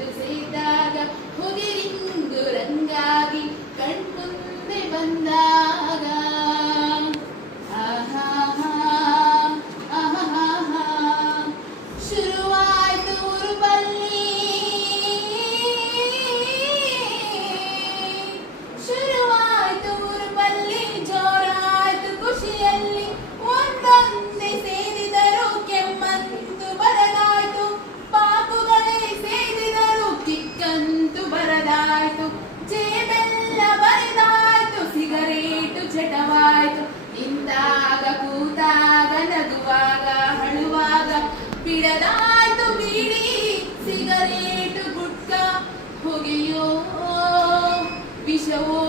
cigarette ಸೇದಾಗ ಹುಗಿರಿಂಗು ರಂಗಾಗಿ ಕಣ್ಮುಂದೆ ಬಂದಾಗ ಆಹಾಹಾ ಆಹಾಹಾ ಶುರುವಾಯ್ತು ಉರುಪಲ್ಲಿ ಶುರುವಾಯ್ತು ಉರುಪಲ್ಲಿ ಜೋರಾಯ್ತು ಖುಷಿಯಲ್ಲಿ ಒಂದೊಂದೇ ಸೇರಿದರು ಕೆಮ್ಮಂತು ಬರದಾಯ್ತು ಪಾಪುಗಳೇ ಸೇರಿದರು ಕಿಕ್ಕಂತು ಬರದಾಯ್ತು ಜೇಬೆಲ್ಲ ಬರೆದಾಯ್ತು ಸಿಗರೇಟು ಚಟವಾಯ್ತು ನಿಂತಾಗ ಕೂತಾಗ ನಗುವಾಗ ಹಳುವಾಗ ಬಿಡದಾಯ್ತು ಬೀಡಿ ಸಿಗರೇಟು ಗುಟ್ಕ ಹೊಗೆಯೋ ವಿಷವೋ